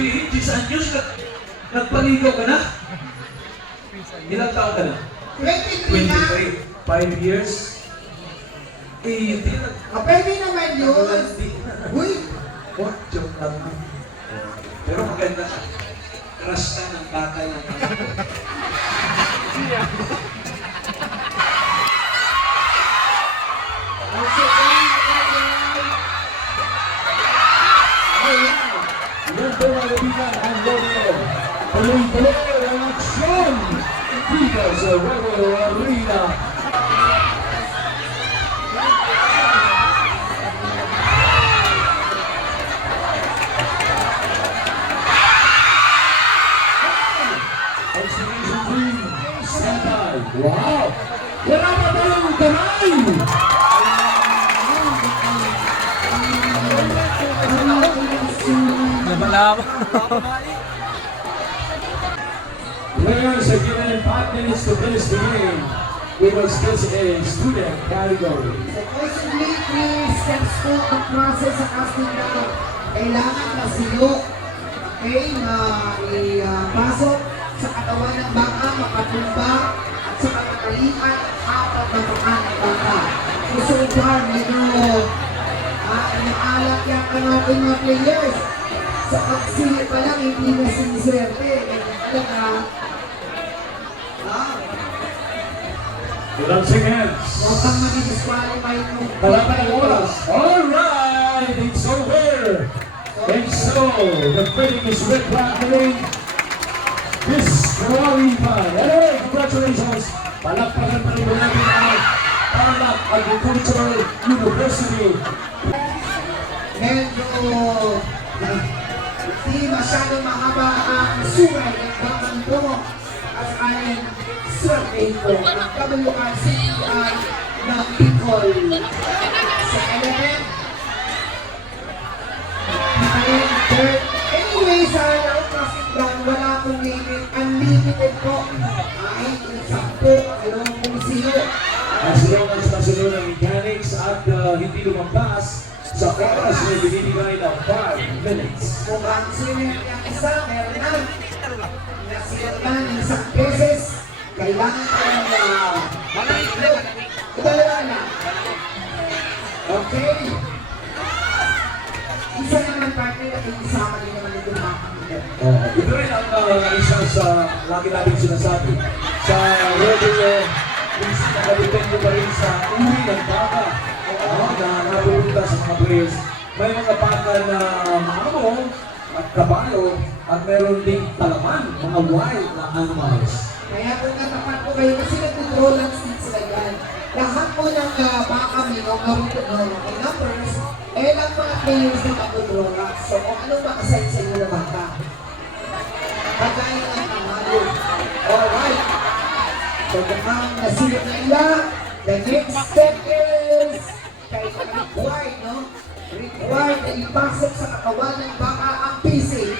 sabihin, 10 anyos, nagpaligaw ka na? Ilang taon ka na? 23 na. 5 years? Eh, hindi na. Pwede naman yun. Uy! What? Joke lang. Pero maganda ka. Crush ka ng bata ng anak ko. Yan po mga kaibigan ang Romeo. Tuloy-tuloy ang aksyon dito sa Romeo Arena. Exhibition team, stand by. Wow! Wala pa tayong kamay! Players are given 5 minutes to finish the game. We will skip a student category. Supposedly, 3 steps po ang process sa casting na kailangan masiyo. Okay, na ipasok sa katawan ng baka, makatumba, at sa kamatalian ang apat na paa ng baka. So far, medyo inaalat yung kanokin mga players. Sa pagsili pa lang, hindi na siniswerte. Alam na, Ilang seconds. huwag kang mag-disqualify nung Kalaban ang oras. Alright, it's over. And so, the footing is red flagging. Disqualified. Anyway, congratulations. Palakpakan pa rin mo natin ang Tarlac Agricultural University. Medyo hindi masyadong mahaba ang sungay ng bakang ito at ayon survey ko ng WRCI ng Bicol. Sa element, anyway, sa round crossing down, wala akong limit. Unlimited po. Kahit kung 10, kung sino. As long as nasunod ang mechanics at hindi lumampas sa oras na binibigay ng 5 minutes. Kung ang swimmer ng isa, meron na. Nasilat na ng isang beses. Kailangan ko ng dalawa na. Okay. Isa naman partner at isama din naman ito mga kamitin. Ito rin ang isa sa lagi natin sinasabi. Sa rodeo, nakadepende pa rin sa uri ng baka na napupunta sa mga players. May mga baka na maamo at kabalo at meron ding talaman, mga wild na animals. Kaya kung natapat ko kayo, kasi nag-control lang sila yan. Lahat po ng baka may numbers, lang mga players na mag-control lang. So kung anong makasign sa inyo na baka, pagkain ang kamalo. Alright. So mukhang nasilip na nila. The next step is kay required, no? Required na ipasok sa katawan ng baka ang PC.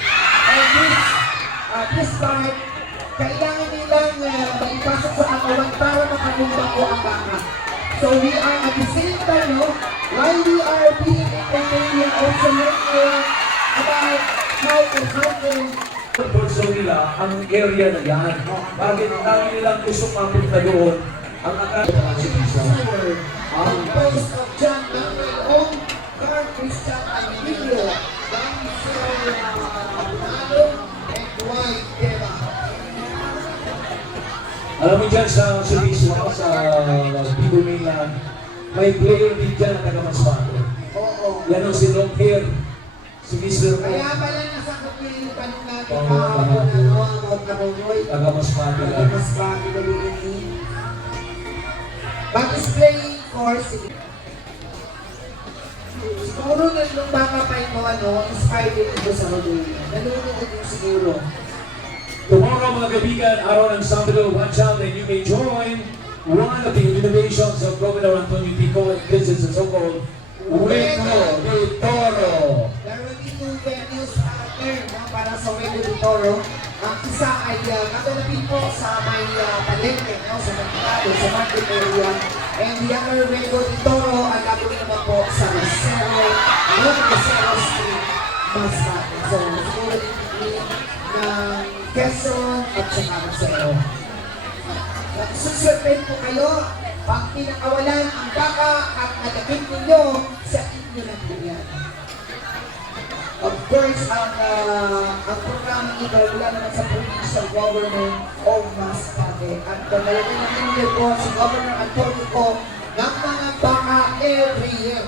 And this part, kailangan nilang maipasok sa katawan para makamumba ko ang baka. So we are at the same time, no? While we are being entertained, we are also learning about how to handle Pulso nila ang area na yan. Bakit lagi nilang gusto mapunta doon ang akala ang post of John Manuel on Carl Christian Aguilio from Abunado and Dwight Deva. Alam mo dyan sa service mo, sa Bibo Mainland, may player din dyan na taga-Masbate. Oo. Yan ang si long hair, si Mr. Kaya pala nasakot ko yung tanong natin kahapon about Karonoy. Taga-Masbate lang. Mas bagay na ini. But is playing for City. Siguro nung baka pa yung inspired ito sa rodeo. Nalulungkot yung siguro. Tomorrow mga kaibigan, araw ng Sabado, watch out and you may join one of the innovations of Governor Antonio Pico and this is the so-called Hueco de Toro. There will be 2 venues out there para sa Hueco de Toro. Ang isa ay gaganapin po sa may palengke, sa Mercado, sa market area. And the other Hueco de Toro ay gagawin naman po sa Rosero Street, Masbate. So, siguro ng Quezon at saka Maceo. Susunod po kayo pag pinakawalan ang baka at nagagin ninyo sa inyo ng ganyan. Of course, ang programang ito ay wala naman sa provincial government of Mascate. At nalagay namin niyo po si Governor Antonio ko ng mga baka every year.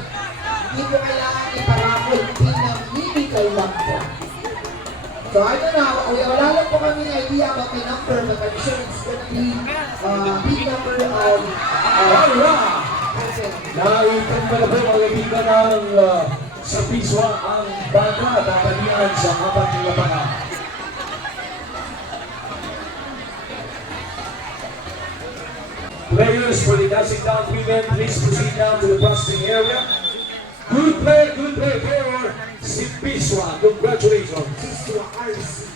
Hindi po kailangan iparakol, pinamimigay lang po. So I don't know, wala lang po kami na idea about the number, but I'm sure it's gonna be big number of Naitong pala po mga kaibigan ng sa Piswa ang baka tatalian sa apat ng lapangan. Players for the Dancing Down women, please proceed down to the processing area. Good play for si Piswa. Congratulations. Piswa RC.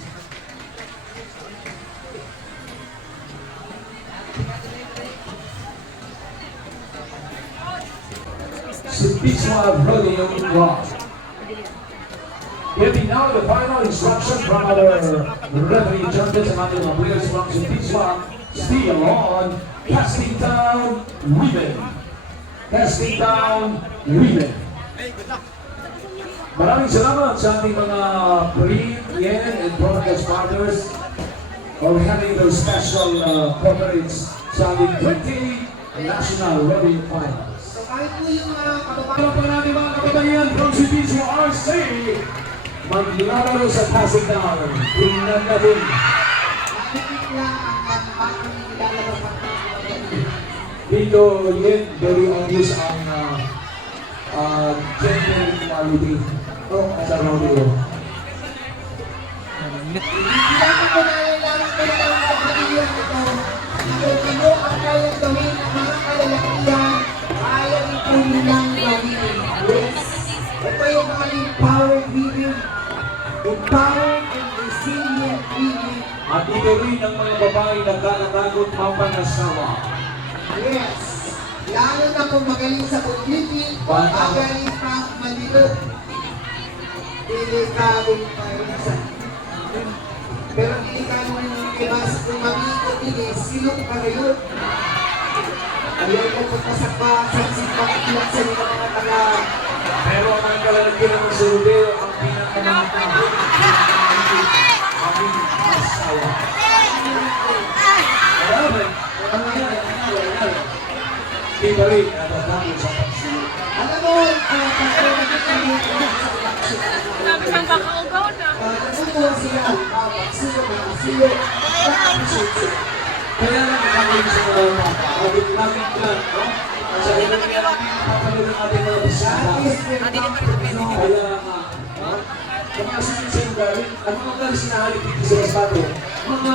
Piswa Rodeo Rock. Getting now the final instruction from our referee judges and other players from Piswa, still on casting down women. Casting down women. Maraming salamat sa ating mga Pre, Yen, and broadcast partners for having their special coverage sa ating 20 National Rodeo Finals. So kahit po yung mga kababayan, Ano pa natin mga kapatayan from si Piswa RC maglalaro sa passing down. Tingnan natin. nakikit lang ang bakang nilalabas ang kababayan. Dito yun, very obvious ang gender equality sa rodeo. Hindi lang po nalalaman ko lang ang kapatid ito. Kung ano ang kayang gawin ng mga kalalakihan, kaya rin po nilang gawin. Yes. Ito yung mga empowered women, empowered and resilient women. At ito rin ang mga babae na kakatagot mapangasawa. Yes. Lalo na kung magaling sa butlipin o magaling pa manilog. Delikado pa rin sa pero delikado rin yung ibas kung mamikot din silong pa rin. Ayaw ko pagkasakpa sa sipag-ilang sa mga taga. Pero ang kalalagyan ng rodeo ang pinakamahal ang asawa. Marami. Di ba rin natatapos sa pagsulong? Alam mo, pagkakita kami Sabi ng baka ugaw na. natutuwa sila pagsulong na silong na-appreciate sila. Kaya lang kami sa mga bata, laging plan, no? Sa ito kaya namin napapanood ang ating mga bisita. That is their comfort zone. Kaya nga, mga sinisend galing, ang mga galing sinahalik dito sa Masbate, mga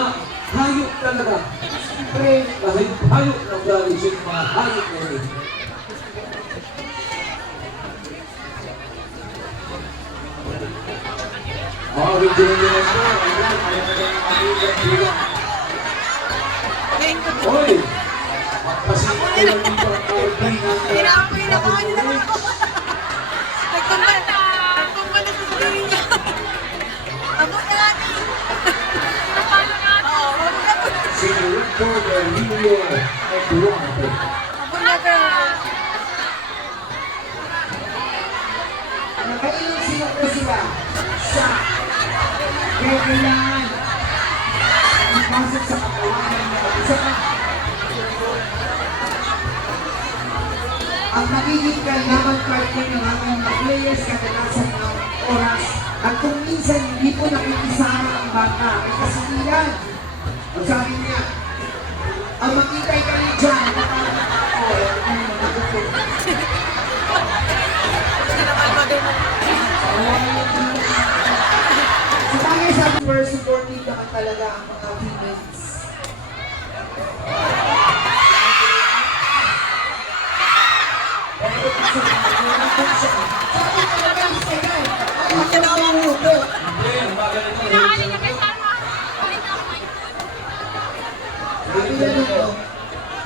hayop talaga. Siyempre, kahit hayop na galing sa mga hayop na yun. Video nyo na ito, ayan, ayan na yung aming bilang. Hoy! Kasi ilang dito ang kaibig ng Pinakain na naman ako. Nagtumba na sa sarili niya. Abot na natin. Napalo natin. Oo, abot na po. si Rector Emilio Eduardo. Abot na po. Nakailang sila po sila sa kaya kailangan ipasok sa kapawanan ng isa. Ang magiging kailangan partner ng aming mga players kadalasan ng oras at kung minsan hindi po nakikisama ang bata ay kasikilan. Ang sabi niya, ang makitay ka rin dyan, nakakaroon ako, ano nagutot. Sa bagay sabi, super supportive naman talaga ang mga females.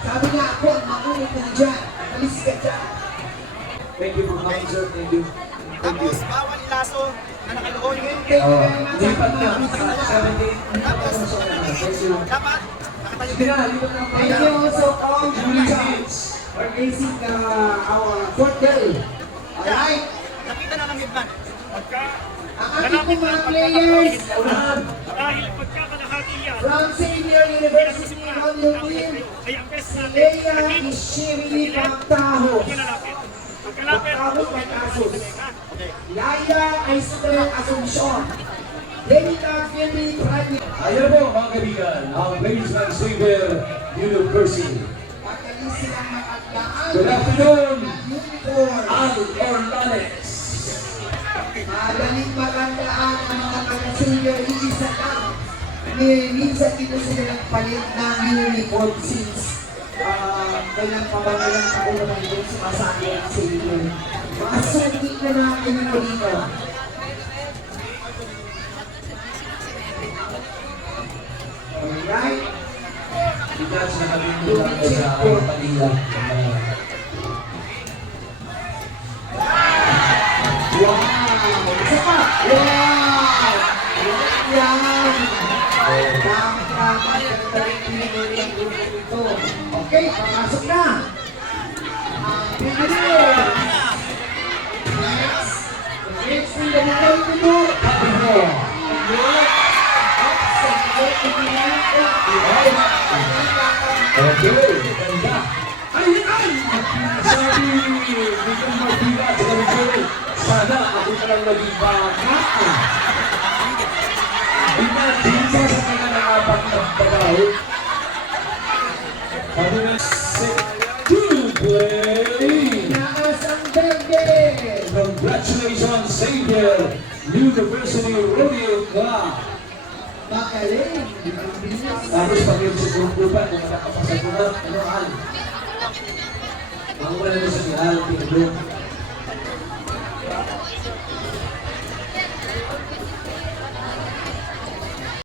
Sabi niya ako, ang makulit na dyan. Alis ka dyan. Thank you for coming, sir. Thank you. Thank you. Tapos bawal aso na nakaloon. Thank you very much. Lipat na. 78. Thank you. Dapat, nakatayo Sige na, lipat na. Thank you also all for facing our fourth day. Alright? Nakita na ng hitman. Ang ating pong mga players Unahan. Dahil pagkakalahati yan, from Xavier University Honolulu team, ay ang best si natin Leia Ishiri Pagtahos. kinalapit. Pagkalapit, Pagtahos Pagtasos. Yaya Esther Asuncion. Devita Kelly Pradi. Ayan po mga kaibigan, ang ladies ng Xavier University. Pagkalis silang makagdaan. Good afternoon, Unicorn. Al Orlanes. Madaling magandaan ang mga taga-senior isa lang. Minsan dito sila nagpalit ng uniform since kailan pa ba kailang taon naman doon sumasali ang senior. Mga suki na natin mo dito. Alright? Judge na kami lang sa Manila. Wow! Isa pa! Wow! Yan! Okay, papasok na! Next thing that we're going to do, Okay, ganda. Ay! Sabi ni Kang Martina sa Kamisol, sana ako na lang naging baka. Imagine sa kanya ng apat na trabaho. Sabi na, set to play! Naas ang berde! Congratulations, Xavier University Rodeo Club! Magaling! Ang bilis! Tapos pag yung sa grupo-grupan, kung nakapasal ko na, ano, Al? Mga wala na sa Al, Pinaglo.